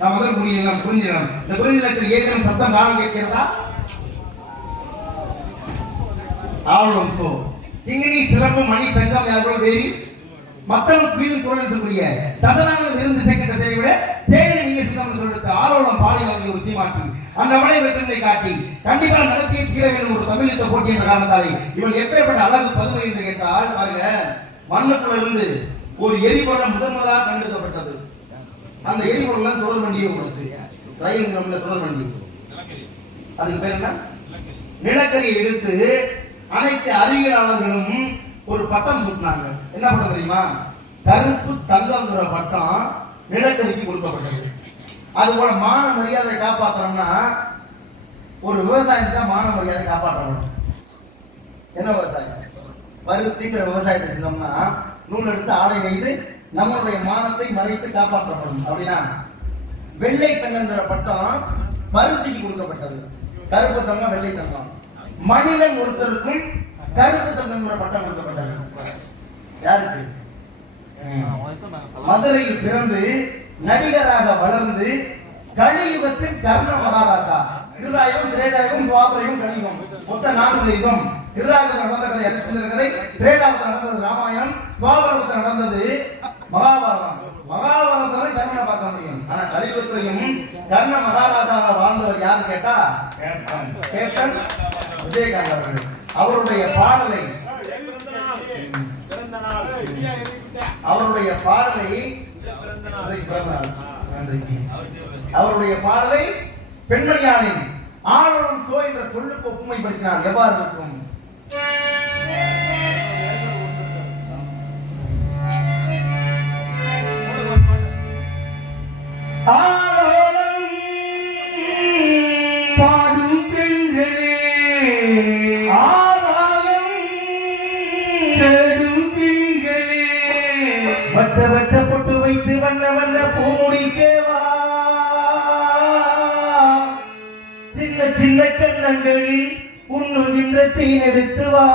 நாம் முதல் புரிஞ்சிடணும். இந்த புரிஞ்சிடத்தில் ஏதேனும் சத்தம் காலம் கேட்கிறதா? ஆளும் சோ இங்கினி சிறப்பு மணி சங்கம் யாருக்கோ வேறி மக்கள் குயில் குரல் சொல்லக்கூடிய தசனாக இருந்து சேர்க்கின்ற சரி விட தேவனை நீங்க சிங்கம் சொல்லிட்டு ஆரோலம் பாலிகள் ஒரு சீமாட்டி அந்த மலை வெத்தனை காட்டி கண்டிப்பாக நடத்திய தீர வேண்டும் ஒரு தமிழ் யுத்த போட்டி என்ற காரணத்தாலே இவள் எப்பேற்பட்ட அழகு பதுமை என்று கேட்டால் பாருங்க, மண்ணுக்குள்ள இருந்து ஒரு எரிபொருள் முதலாக கண்டெடுக்கப்பட்டது. அந்த எரிபொருள் தொடர் வண்டியை ஓடுச்சு, ரயில் தொடர் வண்டி. அதுக்கு பேர் என்ன? நிலக்கரியை எடுத்து அனைத்து அறிவியலாளர்களும் ஒரு பட்டம் சுட்டினாங்க. என்ன பட்டம் தெரியுமா? கருப்பு தங்கங்கிற பட்டம் நிலக்கரிக்கு கொடுக்கப்பட்டது. அது போல மான மரியாதை காப்பாற்றணும்னா ஒரு விவசாயம் தான் மான மரியாதை காப்பாற்றணும். என்ன விவசாயம்? பருத்திங்கிற விவசாயத்தை செஞ்சோம்னா நூல் எடுத்து ஆடை நெய்து நம்மளுடைய மானத்தை மறைத்து காப்பாற்றப்படும். அப்படின்னா வெள்ளை தங்கங்கிற பட்டம் பருத்திக்கு கொடுக்கப்பட்டது. கருப்பு தங்கம் வெள்ளை தங்கம். மனிதன் ஒருத்தருக்கும் கருப்பு தங்கங்கிற பட்டம் கொடுக்கப்பட்டது. யாருக்கு? மதுரையில் பிறந்து நடிகராக வளர்ந்து கலியுகத்தின் கர்ண மகாராஜா. கிருதாயுகம், திரேதாயுகம், துவாபரயுகம், கலியுகம், மொத்த 4 யுகம். கிருதாயுகத்தில் நடந்த கதை கதை, திரேதாயுகத்தில் நடந்தது ராமாயணம், துவாபரத்தில் நடந்தது மகாபாரதம். மகாபாரதத்தை கர்ணனை பார்க்க முடியும். ஆனா கலியுகத்திலையும் கர்ண மகாராஜாவாக வாழ்ந்தவர் யாரு கேட்டா கேப்டன் விஜயகாந்த் அவர்கள். அவருடைய பாடலை பெண்மணியானின் ஆளும் சோ என்ற சொல்லுக்கு ஒப்புமைப்படுத்தினார். எவ்வாறு இருக்கும்? ஆரோலம் பாடும் பெண்களே, ஆதாயம் தேடும் பெண்களே, வட்ட வட்ட பொட்டு வைத்து வண்ண வண்ண பூமுடிக்கேவா, சின்ன சின்ன கண்ணங்களில் உண்ணுகின்ற தீனெடுத்து வா.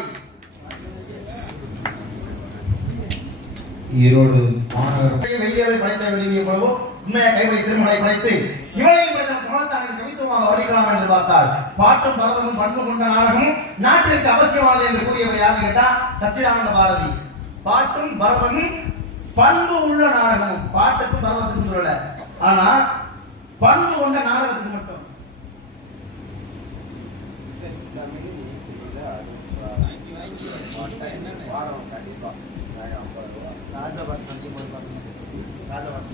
பாரதி. ஈரோடு மாநகர வெயிலை படைத்த வெளியே போலவோ உண்மையை கைப்படி திருமலை படைத்து இவளையும் படைத்த கமலத்தாரின் கவித்துவமாக வடிக்கலாம் என்று பார்த்தால் பாட்டும் பரவமும் பண்பு கொண்ட நாடகமும் நாட்டிற்கு அவசியமானது என்று கூறியவர் யாருன்னு கேட்டா சச்சிதானந்த பாரதி. பாட்டும் பரவமும் பண்பு உள்ள நாடகமும், பாட்டுக்கும் பரவத்துக்கும் சொல்லல, ஆனா பண்பு கொண்ட நாடகத்துக்கு மட்டும். ராஜபாட் சந்தியம் ராஜபாட்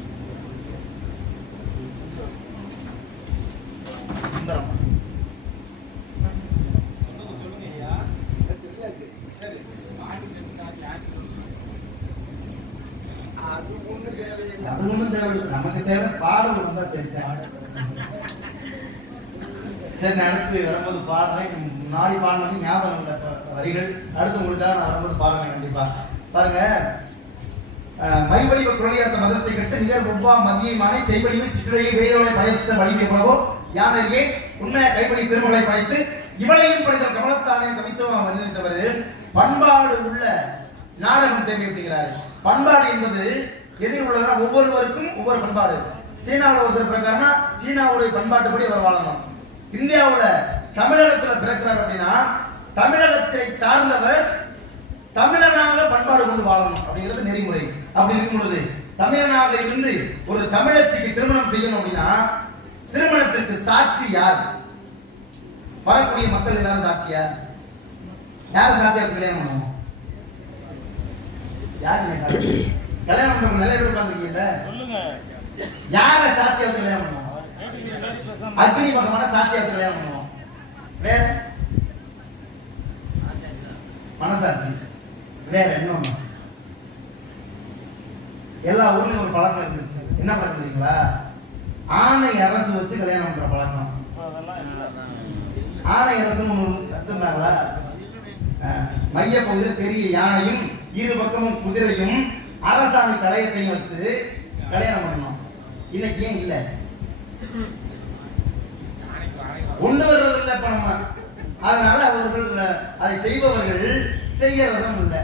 சுந்தரம் அது ஒண்ணும் தேவை, நமக்கு தேவை பாடல் வந்தா சரி. சரி, அடுத்து வரும்போது பாடுறேன். முன்னாடி பாடுறது ஞாபகம் இல்லை வரிகள், அடுத்து உங்களுக்காக நான் வரும்போது பாடுறேன் கண்டிப்பா. பாருங்க, மைவடிவ குரலியார்த்த மதத்தை கட்டு நிகர் ஒவ்வா மதியை மாலை செய்வடிவை சிற்றுரையை வேதோலை படைத்த வடிவை போலவோ யானரியே உண்மையை கைப்படி திருமலை படைத்து இவளையும் படைத்த கமலத்தாரின் கவித்துவம் வர்ணித்தவர் பண்பாடு உள்ள நாடகம் தேவை அப்படிங்கிறாரு. பண்பாடு என்பது எதில் உள்ளதுன்னா ஒவ்வொருவருக்கும் ஒவ்வொரு பண்பாடு. சீனாவில் ஒருத்தர் பிறக்காருன்னா சீனாவுடைய பண்பாட்டுப்படி அவர் வாழணும். இந்தியாவில் தமிழகத்தில் பிறக்கிறார் அப்படின்னா தமிழகத்தை சார்ந்தவர் தமிழனாக பண்பாடு கொண்டு வாழணும் அப்படிங்கிறது நெறிமுறை. அப்படி இருக்கும் பொழுது தமிழனாக இருந்து ஒரு தமிழச்சிக்கு திருமணம் செய்யணும் அப்படின்னா திருமணத்திற்கு சாட்சி யார்? வரக்கூடிய மக்கள் எல்லாரும் சாட்சியா? யார் சாட்சியா கல்யாணம் பண்ணுவோம்? யாருங்க சாட்சி? கல்யாணம் பண்ற நிறைய பேர் உட்கார்ந்துருக்கீங்கல்ல, யார சாட்சியா வச்சு கல்யாணம் பண்ணுவோம்? அக்னி பகவான சாட்சியா வச்சு கல்யாணம் பண்ணுவோம். வேற மனசாட்சி, வேற இன்னொன்னு. எல்லா ஊர்லயும் ஒரு பழக்கம் இருந்துச்சு. என்ன பழக்கம் தெரியுங்களா? ஆணை அரசு வச்சு கல்யாணம் பண்ற பழக்கம். ஆணை அரசு வச்சிருந்தாங்களா? மைய பகுதியில் பெரிய யானையும் இரு பக்கமும் குதிரையும் அரசாணை கலையத்தையும் வச்சு கல்யாணம் பண்ணணும். இன்னைக்கு ஏன் இல்ல? கொண்டு வர்றதில்லை இப்ப நம்ம. அதனால அவர்கள் அதை செய்பவர்கள் செய்யறதும் இல்லை.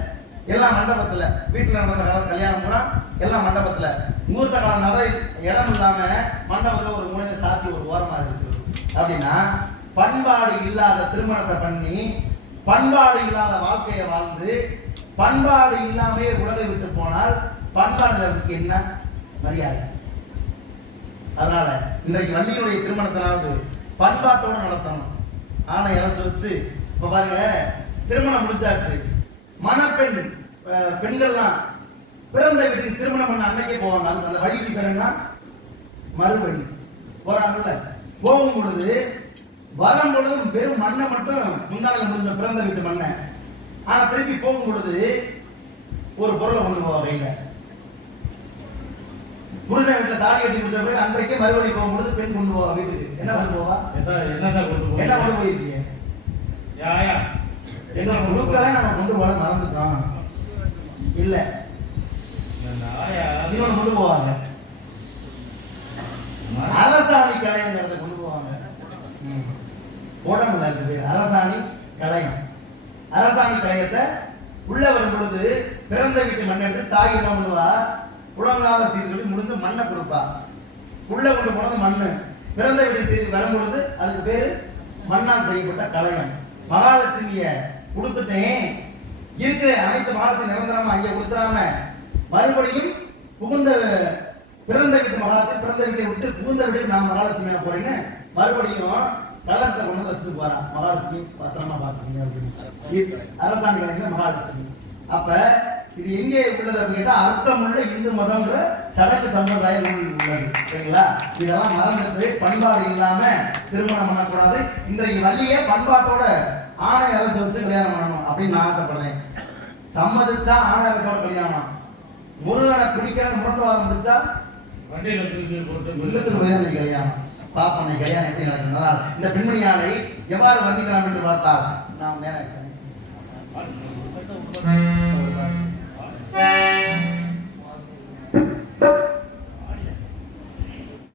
எல்லாம் மண்டபத்துல, வீட்டுல நடந்த கல்யாணம் கூட எல்லாம் மண்டபத்துல, முகூர்த்த காலம் நிறைய இடம் இல்லாம மண்டபத்துல ஒரு மூலையில சாத்தி ஒரு ஓரமா இருக்கு. அப்படின்னா பண்பாடு இல்லாத திருமணத்தை பண்ணி பண்பாடு இல்லாத வாழ்க்கையை வாழ்ந்து பண்பாடு இல்லாமே உலகை விட்டு போனால் பண்பாடுல இருக்கு என்ன மரியாதை? அதனால இன்றைக்கு வள்ளியுடைய திருமணத்திலாவது பண்பாட்டோட நடத்தணும். ஆணை அரசு வச்சு இப்ப பாருங்க, திருமணம் முடிஞ்சாச்சு. மணப்பெண் பெண்கள்லாம் பிறந்த வீட்டுக்கு திருமணம் பண்ண அன்னைக்கே போவாங்க. அந்த வழிக்கு பேருன்னா மறுவழி போறாங்கல்ல. போகும் பொழுது வரும் பொழுது வெறும் மண்ணை மட்டும் முன்னால முடிஞ்ச பிறந்த வீட்டு மண்ணை. ஆனா திருப்பி போகும் பொழுது ஒரு பொருளை கொண்டு போவா கையில. புருஷன் வீட்டுல தாலி கட்டி முடிச்ச பிறகு அன்றைக்கே மறுவழி போகும்பொழுது பெண் கொண்டு போவா வீட்டுக்கு. என்ன கொண்டு போவா? என்ன கொண்டு போயிருக்கீங்க? எங்க குழுக்களை நம்ம கொண்டு போல மறந்துட்டோம். இல்ல இன்னொன்னு கொண்டு போவாங்க, அரசாணி கலையங்கிறத கொண்டு போவாங்க. உடம்புல இருக்கு பேர் அரசாணி கலையம். அரசாணி கலையத்தை உள்ள வரும் பொழுது பிறந்த வீட்டு மண் எடுத்து தாய் என்ன பண்ணுவா? உடம்புலாத சீர் சொல்லி முடிஞ்சு மண்ணை கொடுப்பா. உள்ள கொண்டு போனது மண்ணு. பிறந்த வீட்டுக்கு வரும் பொழுது அதுக்கு பேரு மண்ணால் செய்யப்பட்ட கலையம். மகாலட்சுமிய கொடுத்துட்டேன், இருக்கிற அனைத்து மகாலட்சுமி நிரந்தரமா ஐயா கொடுத்துறாம மறுபடியும் புகுந்த பிறந்த வீட்டு மகாலட்சுமி பிறந்த வீட்டை விட்டு புகுந்த வீட்டுக்கு நான் மகாலட்சுமியா போறேன்னு மறுபடியும் கலசத்தை கொண்டு வச்சுட்டு போறான். மகாலட்சுமி பத்திரமா பாத்துக்கீங்க அப்படின்னு அரசாணி கலைஞ மகாலட்சுமி. அப்ப இது எங்கே உள்ளது அப்படின்னு கேட்டா அர்த்தமுள்ள இந்து மதம்ன்ற சடக்கு சம்பிரதாயம் உள்ளது. சரிங்களா? இதெல்லாம் மறந்துட்டு பண்பாடு இல்லாம திருமணம் பண்ணக்கூடாது. இன்றைக்கு வள்ளியே பண்பாட்டோட ஆணை அரசு வச்சு கல்யாணம் பண்ணணும் அப்படின்னு நான் ஆசைப்படுறேன். சம்மதிச்சா ஆணை அரசோட கல்யாணம். முருகனை பிடிக்கிற முரட்டுவாதம் முடிச்சா கல்யாணம். பாப்பனை கல்யாணம் எப்படி நடக்கிறதால் இந்த பெண்மணியாலை எவ்வாறு வர்ணிக்கலாம் என்று பார்த்தால் நாம் நேரம்